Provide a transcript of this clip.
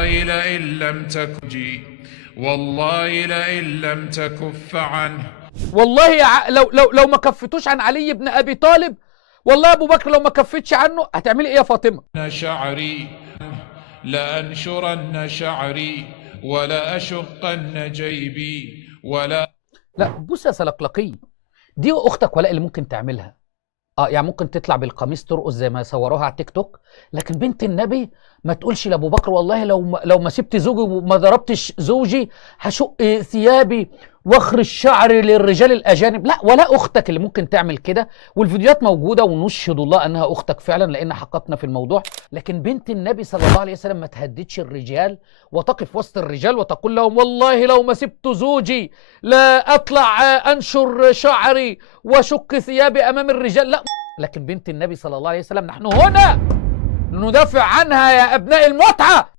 لئن لم تكجي والله لئن لم تكف عنه. والله لو ما كفتوش عن علي بن ابي طالب، والله ابو بكر لو ما كفتش عنه هتعملي ايه يا فاطمه؟ شعري لأنشرن شعري ولا أشقن جيبي ولا. لا بص يا سلقلقي، دي اختك ولاء اللي ممكن تعملها. يعني ممكن تطلع بالقميص ترقص زي ما صوروها على التيك توك، لكن بنت النبي ما تقولش لابو بكر والله لو ما سبت زوجي وما ضربتش زوجي هشق ثيابي واخرج شعري للرجال الاجانب. لا، ولا اختك اللي ممكن تعمل كده، والفيديوهات موجوده ونشهد الله انها اختك فعلا لان حققنا في الموضوع. لكن بنت النبي صلى الله عليه وسلم ما تهددش الرجال وتقف وسط الرجال وتقول لهم والله لو ما سبت زوجي لا اطلع انشر شعري واشق ثيابي امام الرجال. لا، لكن بنت النبي صلى الله عليه وسلم نحن هنا ندافع عنها يا ابناء المتعه.